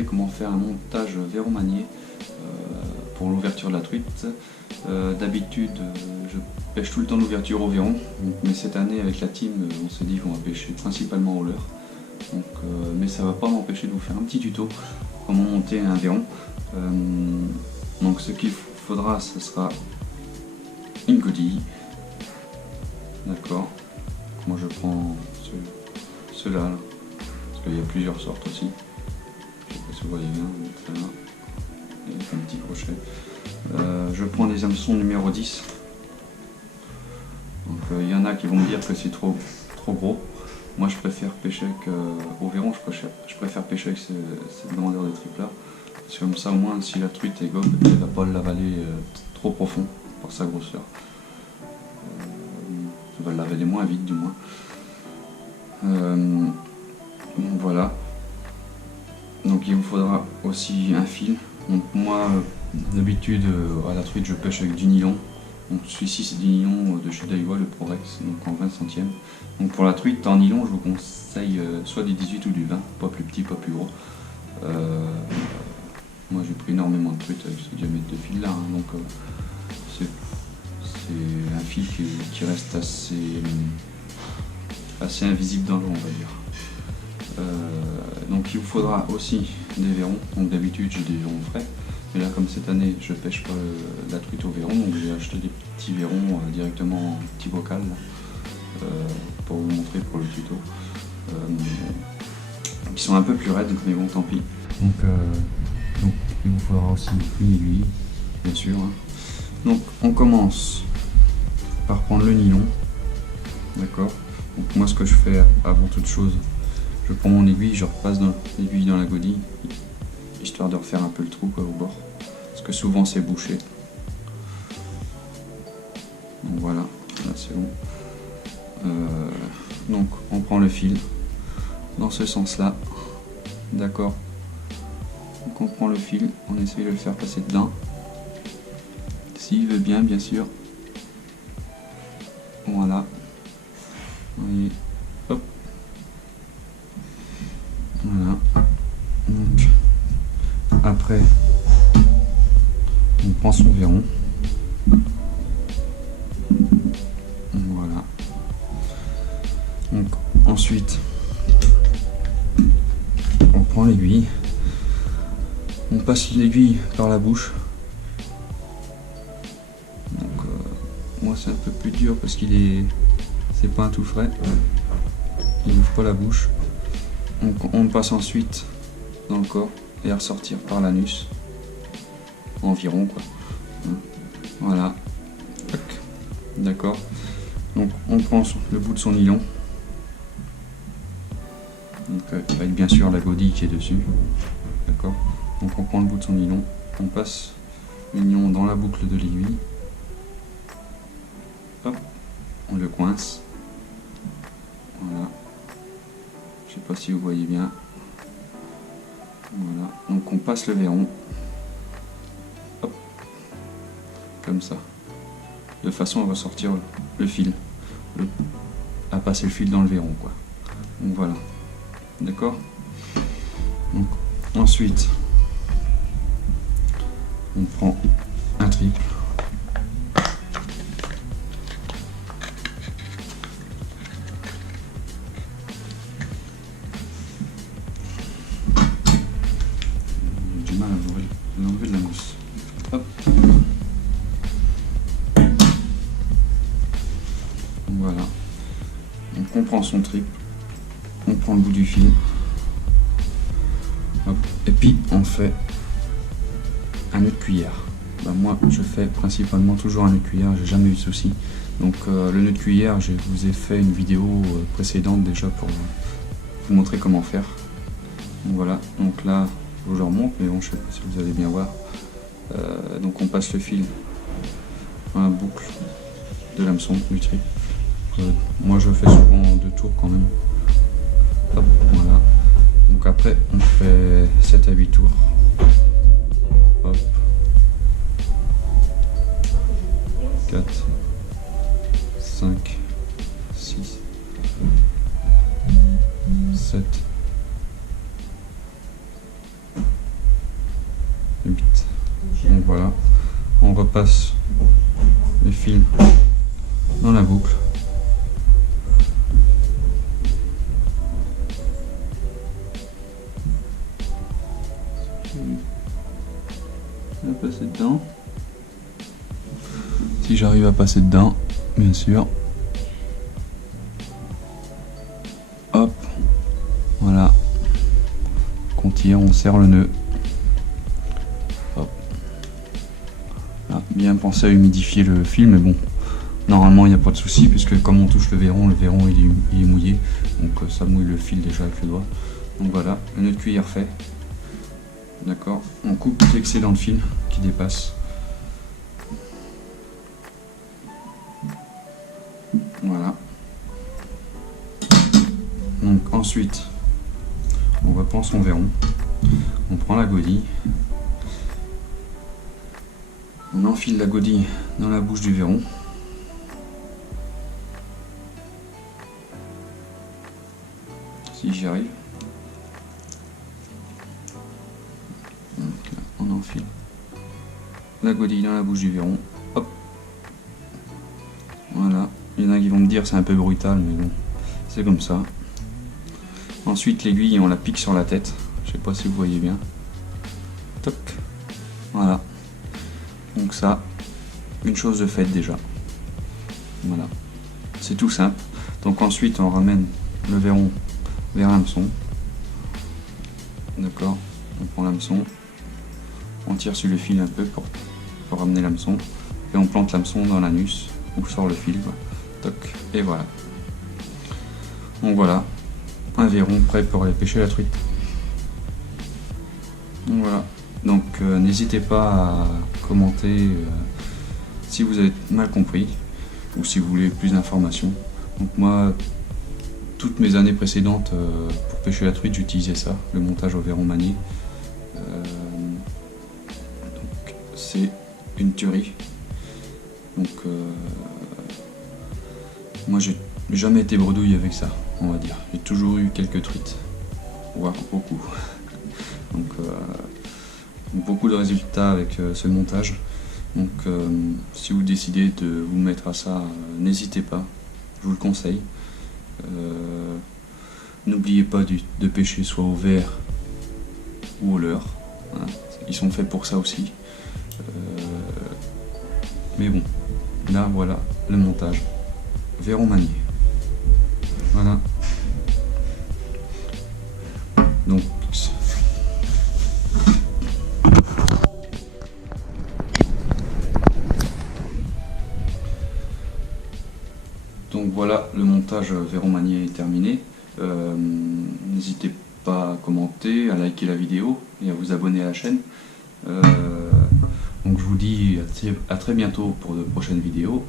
montrer comment faire un montage verrou manié pour l'ouverture de la truite. D'habitude, je pêche tout le temps l'ouverture au verron, mais cette année avec la team, on s'est dit qu'on va pêcher principalement au leurre. Mais ça va pas m'empêcher de vous faire un petit tuto comment monter un verron. Donc ce qu'il faudra, ce sera une godille. D'accord. Moi je prends ceux-là, là, parce qu'il y a plusieurs sortes aussi. Je sais pas si vous voyez bien, celle-là. Avec un petit crochet. Je prends des hameçons numéro 10. Donc il y en a qui vont me dire que c'est trop gros. Moi je préfère pêcher avec, au verron, je préfère pêcher avec cette grandeur de trip là. Parce que comme ça au moins si la truite est gobe, elle ne va pas l'avaler trop profond par sa grosseur. Elle va l'avaler moins vite du moins. Voilà. Donc il vous faudra aussi un fil. Donc moi d'habitude à la truite je pêche avec du nylon. Donc celui-ci c'est du nylon de chez Daiwa, le Prorex, donc en 20 centièmes. Donc pour la truite en nylon je vous conseille soit du 18 ou du 20, pas plus petit, pas plus gros. Moi j'ai pris énormément de truites avec ce diamètre de fil là, hein, donc c'est un fil qui reste assez invisible dans l'eau on va dire. Donc il vous faudra aussi des verrons, donc d'habitude j'ai des verrons frais. Mais là, comme cette année, je pêche pas la truite au verron, donc j'ai acheté des petits verrons directement en petit bocal là, pour vous montrer pour le tuto. Qui sont un peu plus raides, mais bon, tant pis. Donc il vous faudra aussi une aiguille, bien sûr. Hein. Donc on commence par prendre le nylon, d'accord. Donc moi, ce que je fais avant toute chose, je prends mon aiguille, je repasse l'aiguille dans la godille, histoire de refaire un peu le trou quoi, au bord, parce que souvent c'est bouché. Donc voilà, là c'est bon. Donc on prend le fil dans ce sens là, d'accord. Donc on prend le fil, on essaye de le faire passer dedans, s'il veut bien sûr. Voilà, voyez, hop, voilà. Donc après, on prend son verron. Voilà. Donc ensuite, on prend l'aiguille. On passe l'aiguille par la bouche. Donc moi c'est un peu plus dur parce c'est pas un tout frais. Il n'ouvre pas la bouche. Donc on passe ensuite dans le corps et à ressortir par l'anus environ quoi. Voilà, d'accord. Donc on prend le bout de son nylon, donc avec bien sûr la godille qui est dessus, d'accord. Donc on prend le bout de son nylon, on passe le nylon dans la boucle de l'aiguille, hop, on le coince, voilà. Je sais pas si vous voyez bien. Voilà, donc on passe le verron, hop, comme ça, de façon à ressortir le fil, à passer le fil dans le verron quoi. Donc voilà, d'accord. Donc ensuite, on prend un triple. L'enlever de la mousse. Hop. Voilà. Donc on prend son triple, on prend le bout du fil, hop. Et puis on fait un nœud de cuillère. Ben moi je fais principalement toujours un nœud de cuillère, j'ai jamais eu de souci. Donc le nœud de cuillère, je vous ai fait une vidéo précédente déjà pour vous montrer comment faire. Donc voilà, donc là je le remonte, mais bon, je sais pas si vous allez bien voir. Donc on passe le fil dans la boucle de l'hameçon du trip. Moi je fais souvent 2 tours quand même. Hop, voilà. Donc après on fait 7 à 8 tours. Hop. 4, 5, 6, 7, Donc voilà, on repasse les fils dans la boucle. Je vais passer dedans. Si j'arrive à passer dedans, bien sûr. Hop, voilà. On tire, on serre le nœud. Hop. Là, bien penser à humidifier le fil, mais bon, normalement il n'y a pas de souci puisque comme on touche le verron il est mouillé, donc ça mouille le fil déjà avec le doigt. Donc voilà, le nœud de cuillère fait. D'accord, on coupe l'excédent de fil qui dépasse. Voilà. Donc ensuite, on reprend son verron, on prend la godille, on enfile la godille dans la bouche du verron. Si j'y arrive. Donc là, on enfile la godille dans la bouche du verron. Hop. Voilà. Il y en a qui vont me dire c'est un peu brutal, mais bon, c'est comme ça. Ensuite l'aiguille on la pique sur la tête. Je sais pas si vous voyez bien. Toc. Voilà. Donc ça, une chose de faite déjà. Voilà. C'est tout simple. Donc ensuite on ramène le verron vers l'hameçon. D'accord. On prend l'hameçon. On tire sur le fil un peu pour ramener l'hameçon. Et on plante l'hameçon dans l'anus. On sort le fil. Voilà. Toc. Et voilà. Donc voilà. Un verron prêt pour aller pêcher la truite. Donc voilà. Donc n'hésitez pas à commenter si vous avez mal compris ou si vous voulez plus d'informations. Donc moi, toutes mes années précédentes pour pêcher la truite, j'utilisais ça, le montage au verron manié. Donc c'est une tuerie. Donc moi j'ai jamais été bredouille avec ça, on va dire. J'ai toujours eu quelques truites, voire beaucoup. Donc beaucoup de résultats avec ce montage. Donc si vous décidez de vous mettre à ça, n'hésitez pas, je vous le conseille. N'oubliez pas de pêcher soit au verre ou au leurre, hein. Ils sont faits pour ça aussi. Mais bon, là voilà le montage verron manié. Voilà. Donc voilà, le montage verron manié est terminé. N'hésitez pas à commenter, à liker la vidéo et à vous abonner à la chaîne. Donc je vous dis à très bientôt pour de prochaines vidéos.